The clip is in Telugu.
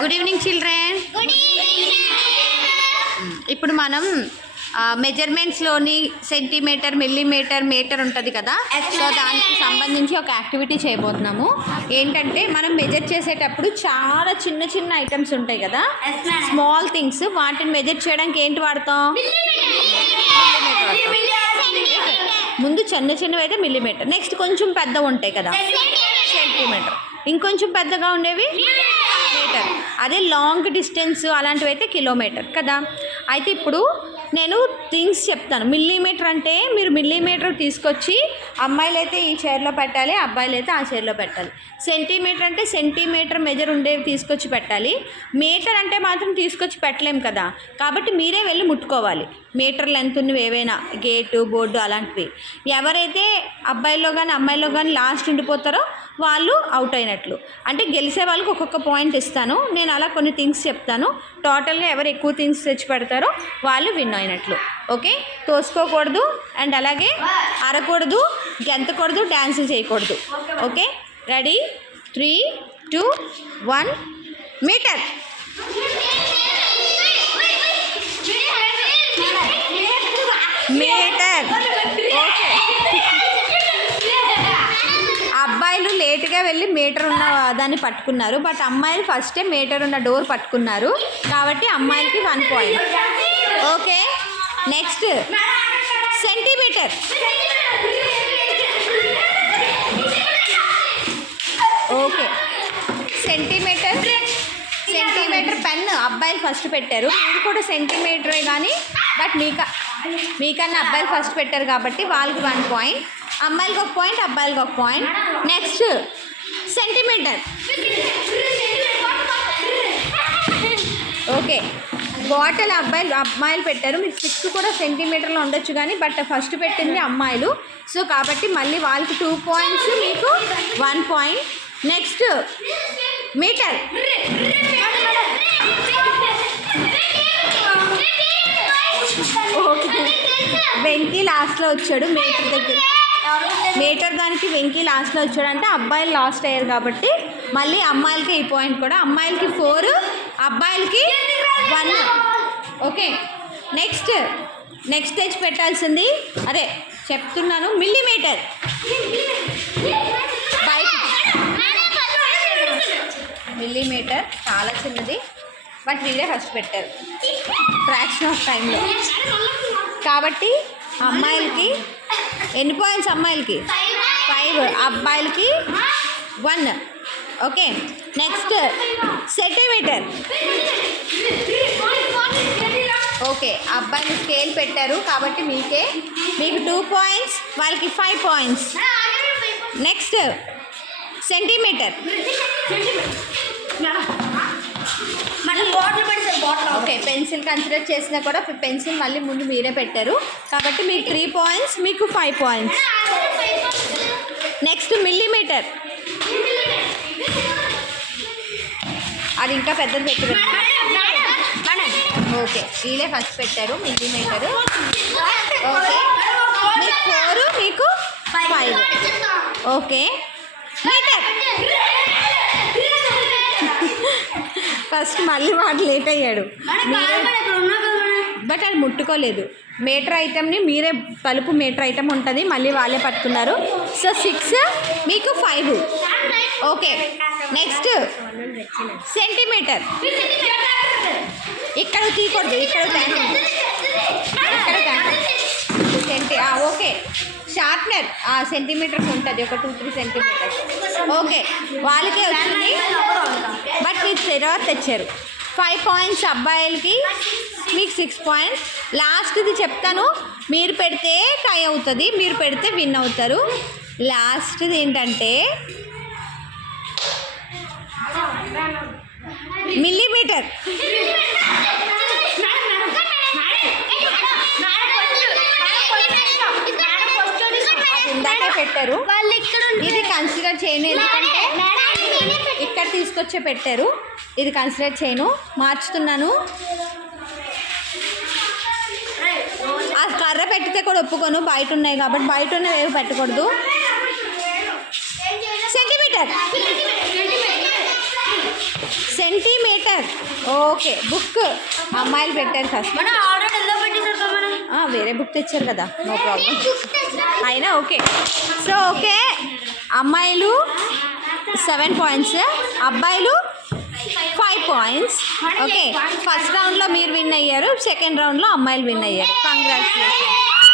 Good evening children. ఇప్పుడు మనం మెజర్మెంట్స్లోని సెంటీమీటర్, మిల్లీమీటర్, మీటర్ ఉంటుంది కదా, సో దానికి సంబంధించి ఒక యాక్టివిటీ చేయబోతున్నాము. ఏంటంటే మనం మెజర్ చేసేటప్పుడు చాలా చిన్న చిన్న ఐటమ్స్ ఉంటాయి కదా, స్మాల్ థింగ్స్, వాటిని మెజర్ చేయడానికి ఏంటి వాడతాం? ముందు చిన్న చిన్నవి అయితే మిల్లీమీటర్, నెక్స్ట్ కొంచెం పెద్దగా ఉంటాయి కదా సెంటీమీటర్, ఇంకొంచెం పెద్దగా ఉండేవి మీటర్, అదే లాంగ్ డిస్టెన్స్ అలాంటివి అయితే కిలోమీటర్ కదా. అయితే ఇప్పుడు నేను థింగ్స్ చెప్తాను. మిల్లీమీటర్ అంటే మీరు మిల్లీమీటర్ తీసుకొచ్చి అమ్మాయిలు అయితే ఈ చైర్లో పెట్టాలి, అబ్బాయిలు అయితే ఆ చైర్లో పెట్టాలి. సెంటీమీటర్ అంటే సెంటీమీటర్ మెజర్ ఉండేవి తీసుకొచ్చి పెట్టాలి. మీటర్ అంటే మాత్రం తీసుకొచ్చి పెట్టలేము కదా, కాబట్టి మీరే వెళ్ళి ముట్టుకోవాలి. మీటర్ లెంత్ ఉన్నవి ఏవైనా, గేటు, బోర్డు అలాంటివి. ఎవరైతే అబ్బాయిలో కానీ అమ్మాయిలో కానీ లాస్ట్ ఉండిపోతారో వాళ్ళు అవుట్ అయినట్లు. అంటే గెలిచే వాళ్ళకి ఒక్కొక్క పాయింట్ ఇస్తాను నేను, అలా కొన్ని థింగ్స్ చెప్తాను. టోటల్గా ఎవరు ఎక్కువ థింగ్స్ తెచ్చి పెడతారో వాళ్ళు విన్ అయినట్లు. ఓకే, తోసుకోకూడదు అండ్ అలాగే అరకూడదు, గెంతకూడదు, డ్యాన్సులు చేయకూడదు. Okay, ready? 3, 2, 1 meter. Meter. Okay, అబ్బాయిలు లేటుగా వెళ్ళి మీటర్ ఉన్న దాన్ని పట్టుకున్నారు, బట్ అమ్మాయిలు ఫస్టే మీటర్ ఉన్న డోర్ పట్టుకున్నారు, కాబట్టి అమ్మాయిలకి 1 point. Okay, next centimeter. Okay, centimeter. Centimeter pen అబ్బాయిలు ఫస్ట్ పెట్టారు, మీరు కూడా సెంటీమీటరే కానీ, బట్ మీకన్నా అబ్బాయిలు ఫస్ట్ పెట్టారు కాబట్టి వాళ్ళకి 1 పాయింట్. అమ్మాయిలకు 1 పాయింట్, అబ్బాయిలకు 1 point. Next centimeter. Okay, bottle అమ్మాయిలు పెట్టారు, మీకు 6 కూడా సెంటీమీటర్లో ఉండొచ్చు కానీ, బట్ ఫస్ట్ పెట్టింది అమ్మాయిలు, సో కాబట్టి మళ్ళీ వాళ్ళకి 2 పాయింట్స్, మీకు 1 point. Next meter. Okay, Venky లాస్ట్లో వచ్చాడు మీటర్ దగ్గర. మీటర్ దానికి వెంకీ లాస్ట్లో వచ్చాడు, అంటే అబ్బాయిలు లాస్ట్ అయ్యారు కాబట్టి మళ్ళీ అమ్మాయిలకి ఈ పాయింట్ కూడా. అమ్మాయిలకి 4, అబ్బాయిలకి 1. ఓకే, నెక్స్ట్ తెచ్చి పెట్టాల్సింది అదే చెప్తున్నాను, మిల్లీమీటర్. మిల్లీమీటర్ చాలా చిన్నది, బట్ వీరే ఫస్ట్ పెట్టారు ఫ్రాక్షన్ ఆఫ్ టైంలో, కాబట్టి అమ్మాయిలకి ఎన్ని పాయింట్స్? అమ్మాయిలకి 5, అబ్బాయిలకి 1. Okay, next centimeter. ఓకే, అబ్బాయిలు స్కేల్ పెట్టారు కాబట్టి మీకు 2 పాయింట్స్, వాళ్ళకి 5 points. Next centimeter. Okay, pencil consider చేసినా కూడా పెన్సిల్ మళ్ళీ ముందు మీరే పెట్టారు కాబట్టి మీకు 3 పాయింట్స్, మీకు 5 పాయింట్స్. Next millimetre. అది ఇంకా పెద్దది పెట్టారు. ఓకే, వీళ్ళే ఫస్ట్ పెట్టారు మిల్లీమీటర్. ఓకే, మీకు 4, మీకు 5. Okay, metre. ఫస్ట్ మళ్ళీ వాడు లేట్ అయ్యాడు, బట్ అది ముట్టుకోలేదు. మీటర్ ఐటమ్ని మీరే తలుపు మీటర్ ఐటమ్ ఉంటుంది, మళ్ళీ వాళ్ళే పట్టుకున్నారు. సో 6, మీకు 5. Okay, next centimeter. ఇక్కడ తీయకూడదు, ఇక్కడ ఓకే, షార్ప్నర్ సెంటీమీటర్స్ ఉంటుంది, ఒక 2-3 సెంటీమీటర్స్. ఓకే, వాళ్ళకే వచ్చింది, బట్ మీరు తర్వాత తెచ్చారు. 5 పాయింట్స్ అబ్బాయిలకి, మీకు 6 పాయింట్స్. లాస్ట్ది చెప్తాను, మీరు పెడితే టై అవుతుంది, మీరు పెడితే విన్ అవుతారు. లాస్ట్ది ఏంటంటే మిల్లీమీటర్. ఇందాక పెట్టారు, ఇది కన్సిడర్ చేయను, ఎందుకంటే ఇక్కడ తీసుకొచ్చే పెట్టారు, ఇది కన్సిడర్ చేయను, మార్చుతున్నాను. ఆ కర్ర పెట్టితే కూడా ఒప్పుకోను, బయట ఉన్నాయి కాబట్టి, బయట ఉన్నవి ఏవి పెట్టకూడదు. సెంటీమీటర్. సెంటీమీటర్. ఓకే, బుక్ అమ్మాయిలు పెట్టారు ఫస్ట్. మన ఆర్డర్ ఎలా పెట్టేసారు మనం? వేరే బుక్ తెచ్చారు కదా, నో ప్రాబ్లం. అయినా ఓకే. సో ఓకే, అమ్మాయిలు 7 పాయింట్స్, అబ్బాయిలు 5 పాయింట్స్. ఓకే, ఫస్ట్ రౌండ్లో మీరు విన్ అయ్యారు, సెకండ్ రౌండ్లో అమ్మాయిలు విన్ అయ్యారు. కంగ్రాచులేషన్స్.